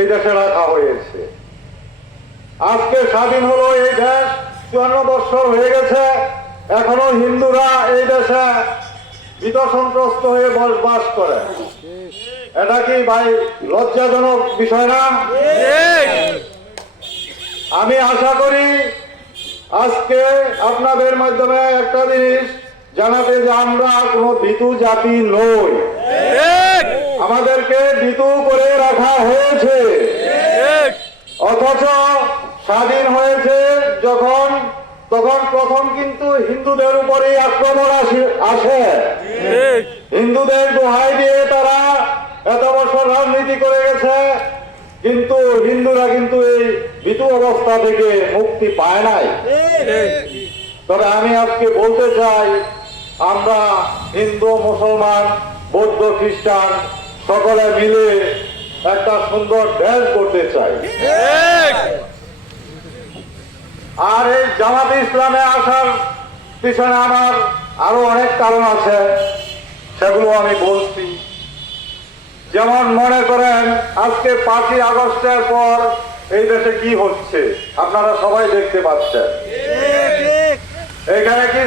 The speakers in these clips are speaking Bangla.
এই দেশে রাখা হয়েছে। আজকে স্বাধীন হলো এই দেশ চুয়ান্ন বছর হয়ে গেছে এখনও হিন্দুরা এই দেশে ভীত সন্ত্রস্ত হয়ে বসবাস করে। এটা কি ভাই লজ্জাজনক বিষয় না? আমি আশা করি আজকে আপনাদের মাধ্যমে একটা জিনিস জানাতে যে আমরা কোনো ভীতু জাতি নই। আমাদেরকে ভীতু করে হয়েছে। অথচ স্বাধীন হয়েছে যখন তখন প্রথম কিন্তু হিন্দুদের উপরেই আক্রমণ আসে- হিন্দুদের দোহাই দিয়ে তারা এত বছর রাজনীতি করে গেছে কিন্তু হিন্দুরা কিন্তু এই ভীতু অবস্থা থেকে মুক্তি পায় নাই। তবে আমি আজকে বলতে চাই আমরা হিন্দু মুসলমান বৌদ্ধ খ্রিস্টান সকলে মিলে একটা সুন্দর দেশ করতে চাই। আর এই জামাত ইসলামে আসার পিছনে আমার আরও অনেক কারণ আছে সেগুলো আমি বলছি। যেমন মনে করেন আজকে পাঁচই আগস্টের পর এই দেশে কি হচ্ছে আপনারা সবাই দেখতে পাচ্ছেন। এখানে কি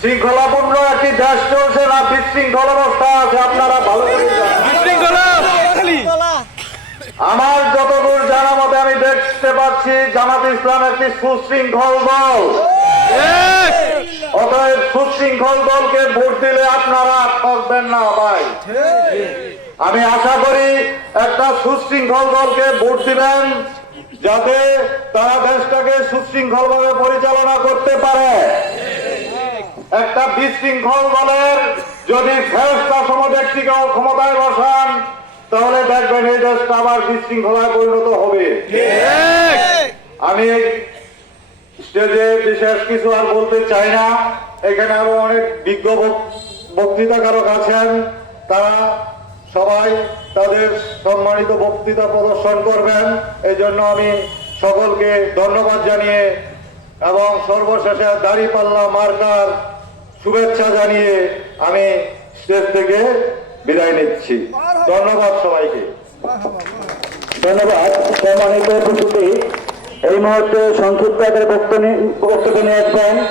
শৃঙ্খলাপূর্ণ একটি দেশ চলছে না বিশৃঙ্খল অবস্থা আছে আপনারা ভালো করে। আমার যতদূর জানা মতে আমি দেখতে পাচ্ছি জামাত ইসলাম একটি সুশৃঙ্খল দল। অতএব সুশৃঙ্খল দলকে ভোট দিলে আপনারা ঠকবেন না ভাই। আমি আশা করি একটা সুশৃঙ্খল দলকে ভোট দিবেন যাতে তারা দেশটাকে সুশৃঙ্খল ভাবে পরিচালনা করতে পারে। একটা বিশৃঙ্খল দলের যদি ফেরস্তা সম ব্যক্তিকে ক্ষমতায় বসান দেখবেন এই দেশটা আবার বিশৃঙ্খলায় পরিণত হবে। আমি স্টেজে বিশেষ কিছু আর বলতে চাই না। এখানে আরও অনেক বিজ্ঞ বক- বক্তৃতাকারক আছেন। তারা সবাই তাদের সম্মানিত বক্তৃতা প্রদর্শন করবেন। এই জন্য আমি সকলকে ধন্যবাদ জানিয়ে এবং সর্বশেষে দাড়িপাল্লা মার্কার শুভেচ্ছা জানিয়ে আমি স্টেজ থেকে বিদায় নিচ্ছি। ধন্যবাদ সবাইকে। ধন্যবাদ। সম্মানিত উপস্থিতি। এই মুহূর্তে সংক্ষিপ্ত আকারে বক্তব্য নিয়ে- আসবেন।